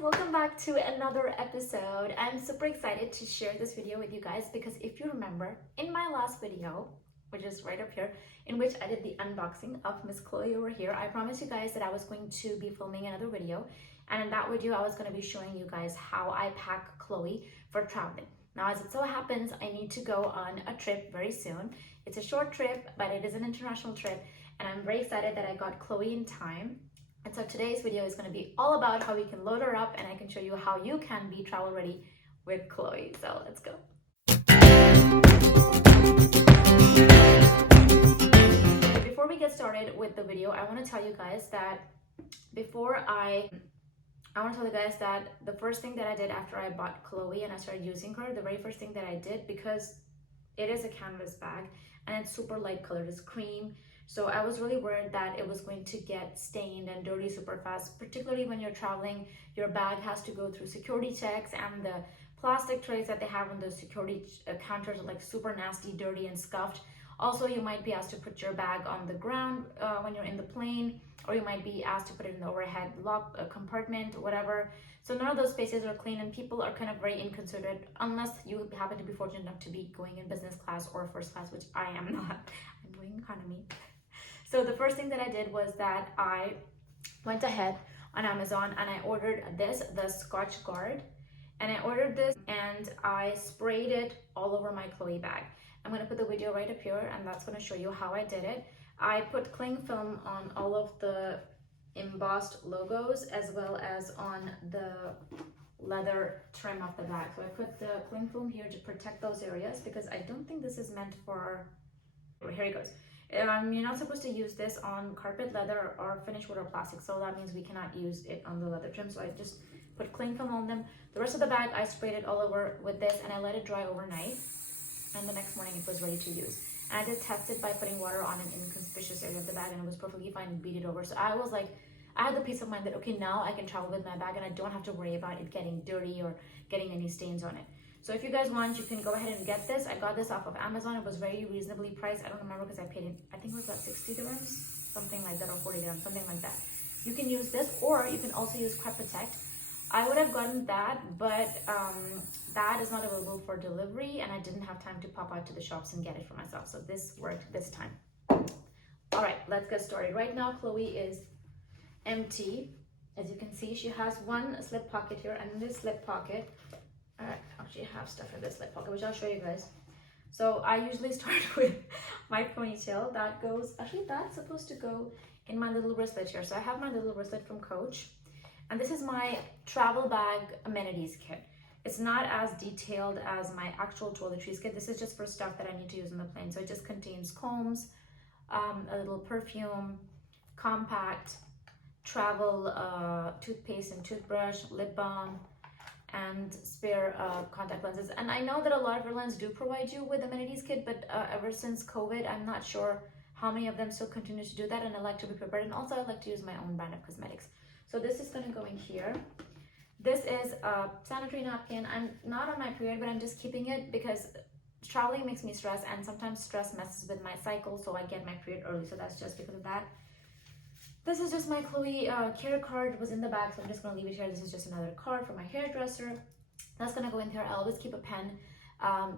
welcome back to another episode. I'm super excited to share this video with you guys because if you remember in my last video, which is right up here, in which I did the unboxing of Miss Chloe over here, I promised you guys that I was going to be filming another video, and in that video I was going to be showing you guys how I pack Chloe for traveling. Now, as it so happens, I need to go on a trip very soon. It's a short trip, but it is an international trip, and I'm very excited that I got Chloe in time. And so today's video is going to be all about how we can load her up, and I can show you how you can be travel ready with Chloe. So let's go. Before we get started with the video, I want to tell you guys that the first thing that I did after I bought Chloe and I started using her, the very first thing that I did, because it is a canvas bag and it's super light colored, it's cream. So I was really worried that it was going to get stained and dirty super fast, particularly when you're traveling. Your bag has to go through security checks, and the plastic trays that they have on those security counters are like super nasty, dirty, and scuffed. Also, you might be asked to put your bag on the ground when you're in the plane, or you might be asked to put it in the overhead lock compartment, whatever. So none of those spaces are clean, and people are kind of very inconsiderate unless you happen to be fortunate enough to be going in business class or first class, which I am not. I'm going economy. So the first thing that I did was that I went ahead on Amazon and I ordered this, the Scotch Guard, and I ordered this and I sprayed it all over my Chloe bag. I'm going to put the video right up here, and that's going to show you how I did it. I put cling film on all of the embossed logos as well as on the leather trim of the bag. So I put the cling film here to protect those areas because I don't think this is meant for... Here it goes. You're not supposed to use this on carpet, leather, or finished wood or plastic, so that means we cannot use it on the leather trim. So I just put cling film on them. The rest of the bag I sprayed it all over with this, and I let it dry overnight, and the next morning it was ready to use. And I did test it by putting water on an inconspicuous area of the bag, and it was perfectly fine and beat it over. So I was like, I had the peace of mind that okay, now I can travel with my bag and I don't have to worry about it getting dirty or getting any stains on it. So if you guys want, you can go ahead and get this. I got this off of Amazon. It was very reasonably priced. I don't remember because I paid it, I think it was about 60 dirhams, something like that, or 40 dirhams, something like that. You can use this, or you can also use Crep Protect. I would have gotten that, but that is not available for delivery, and I didn't have time to pop out to the shops and get it for myself. So this worked this time. All right, let's get started. Right now, Chloe is empty. As you can see, she has one slip pocket here, and in this slip pocket, I actually have stuff in this slip pocket, which I'll show you guys. So I usually start with my ponytail. That goes, actually that's supposed to go in my little wristlet here. So I have my little wristlet from Coach, and this is my travel bag amenities kit. It's not as detailed as my actual toiletries kit. This is just for stuff that I need to use on the plane. So it just contains combs, a little perfume, compact, travel toothpaste and toothbrush, lip balm, and spare contact lenses. And I know that a lot of airlines do provide you with amenities kit, but ever since COVID, I'm not sure how many of them still continue to do that, and I like to be prepared. And also I like to use my own brand of cosmetics. So this is going to go in here. This is a sanitary napkin. I'm not on my period, but I'm just keeping it because traveling makes me stress, and sometimes stress messes with my cycle, so I get my period early. So that's just because of that. This is just my Chloe care card. It was in the bag, so I'm just going to leave it here. This is just another card for my hairdresser. That's going to go in here. I always keep a pen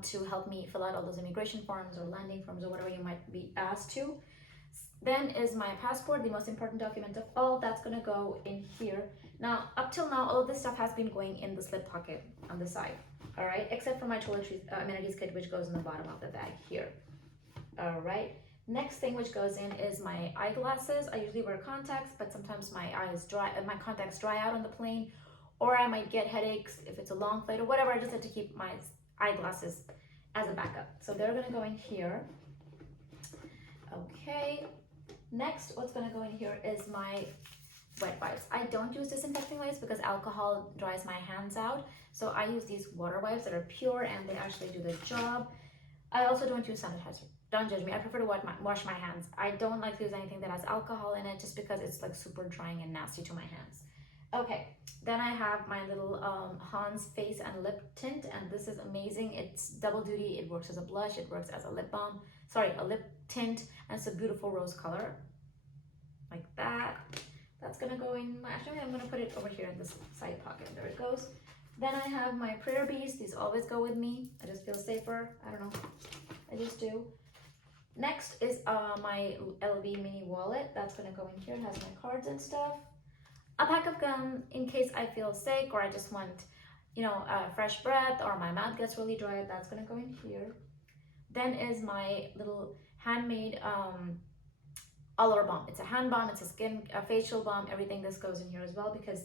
to help me fill out all those immigration forms or landing forms or whatever you might be asked to. Then is my passport, the most important document of all. That's going to go in here. Now, up till now, all of this stuff has been going in the slip pocket on the side. All right, except for my toiletries amenities kit, which goes in the bottom of the bag here. All right. Next thing which goes in is my eyeglasses. I usually wear contacts, but sometimes my contacts dry out on the plane, or I might get headaches if it's a long flight or whatever. I just like to keep my eyeglasses as a backup. So they're gonna go in here. Okay. Next, what's gonna go in here is my wet wipes. I don't use disinfecting wipes because alcohol dries my hands out. So I use these water wipes that are pure and they actually do the job. I also don't use sanitizer. Don't judge me. I prefer to wash my hands. I don't like to use anything that has alcohol in it just because it's like super drying and nasty to my hands. Okay, then I have my little Hans face and lip tint, and this is amazing. It's double duty. It works as a blush. It works as a lip balm. Sorry, a lip tint, and it's a beautiful rose color. Like that. That's gonna go in, actually I'm gonna put it over here in this side pocket. There it goes. Then I have my prayer beads. These always go with me. I just feel safer. I don't know. I just do. Next is my LV mini wallet. That's gonna go in here. It has my cards and stuff. A pack of gum in case I feel sick or I just want, you know, fresh breath or my mouth gets really dry. That's gonna go in here. Then is my little handmade all over balm. It's a hand balm, it's a facial balm, everything. This goes in here as well because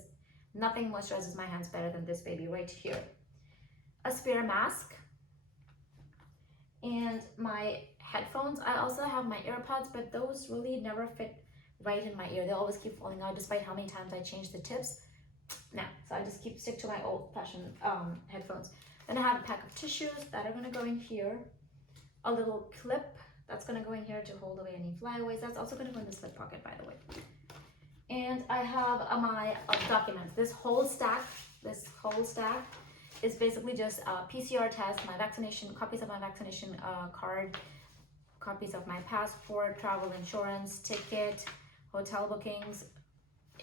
nothing moisturizes my hands better than this baby right here. A spare mask and my headphones. I also have my AirPods, but those really never fit right in my ear. They always keep falling out despite how many times I change the tips. Now, so I just stick to my old-fashioned headphones. Then I have a pack of tissues that are gonna go in here. A little clip that's gonna go in here to hold away any flyaways. That's also gonna go in the slip pocket, by the way. And I have my documents. This whole stack is basically just a PCR test, my vaccination, copies of my vaccination card, copies of my passport, travel insurance, ticket, hotel bookings.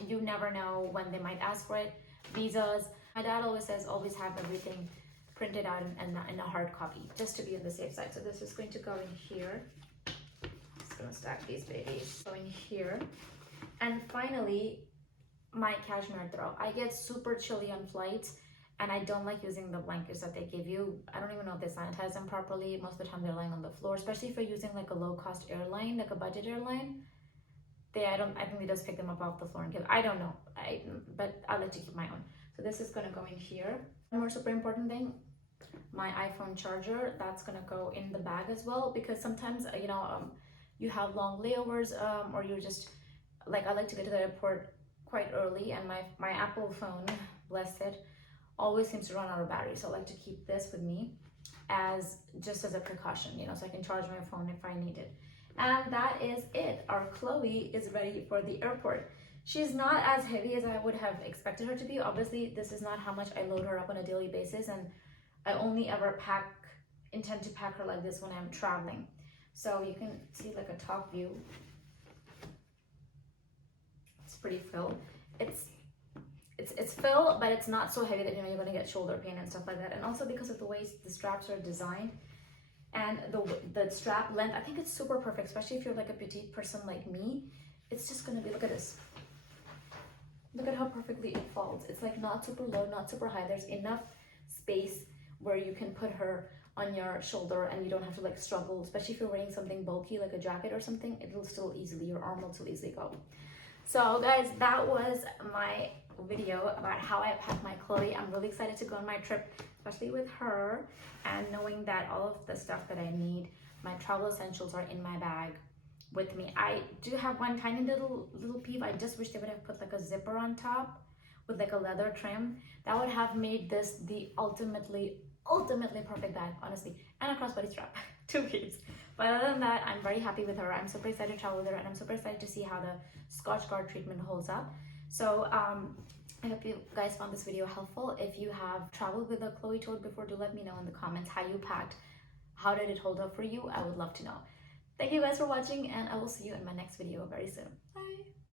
You never know when they might ask for it. Visas. My dad always says always have everything printed out in a hard copy just to be on the safe side. So this is going to go in here. Just gonna stack these babies. Go in here. And finally, my Cashmere Throw. I get super chilly on flights and I don't like using the blankets that they give you. I don't even know if they sanitize them properly. Most of the time they're lying on the floor, especially if you're using like a low-cost airline, like a budget airline. I think they just pick them up off the floor and give, I don't know. But I like to keep my own. So this is gonna go in here. One more super important thing, my iPhone charger, that's gonna go in the bag as well because sometimes, you know, you have long layovers or you're just, like I like to get to the airport quite early and my Apple phone, bless it, always seems to run out of battery. So I like to keep this with me just as a precaution, you know, so I can charge my phone if I need it. And that is it. Our Chloe is ready for the airport. She's not as heavy as I would have expected her to be. Obviously, this is not how much I load her up on a daily basis, and I only ever intend to pack her like this when I'm traveling. So you can see like a top view. It's pretty filled. It's filled, but it's not so heavy that, you know, you're gonna get shoulder pain and stuff like that. And also because of the way the straps are designed, and the strap length, I think it's super perfect, especially if you're like a petite person like me. It's just gonna be, look at this. Look at how perfectly it folds. It's like not super low, not super high. There's enough space where you can put her on your shoulder and you don't have to like struggle, especially if you're wearing something bulky like a jacket or something. It'll still easily, your arm will still easily go. So guys, that was my video about how I packed my Chloe. I'm really excited to go on my trip, especially with her, and knowing that all of the stuff that I need, my travel essentials, are in my bag with me. I do have one tiny little peeve. I just wish they would have put like a zipper on top with like a leather trim. That would have made this the ultimately perfect bag, honestly. And a crossbody strap, 2 peeves. But other than that, I'm very happy with her. I'm super excited to travel with her, and I'm super excited to see how the Scotch Guard treatment holds up. So I hope you guys found this video helpful. If you have traveled with a Chloe tote before, do let me know in the comments how you packed. How did it hold up for you? I would love to know. Thank you guys for watching, and I will see you in my next video very soon. Bye!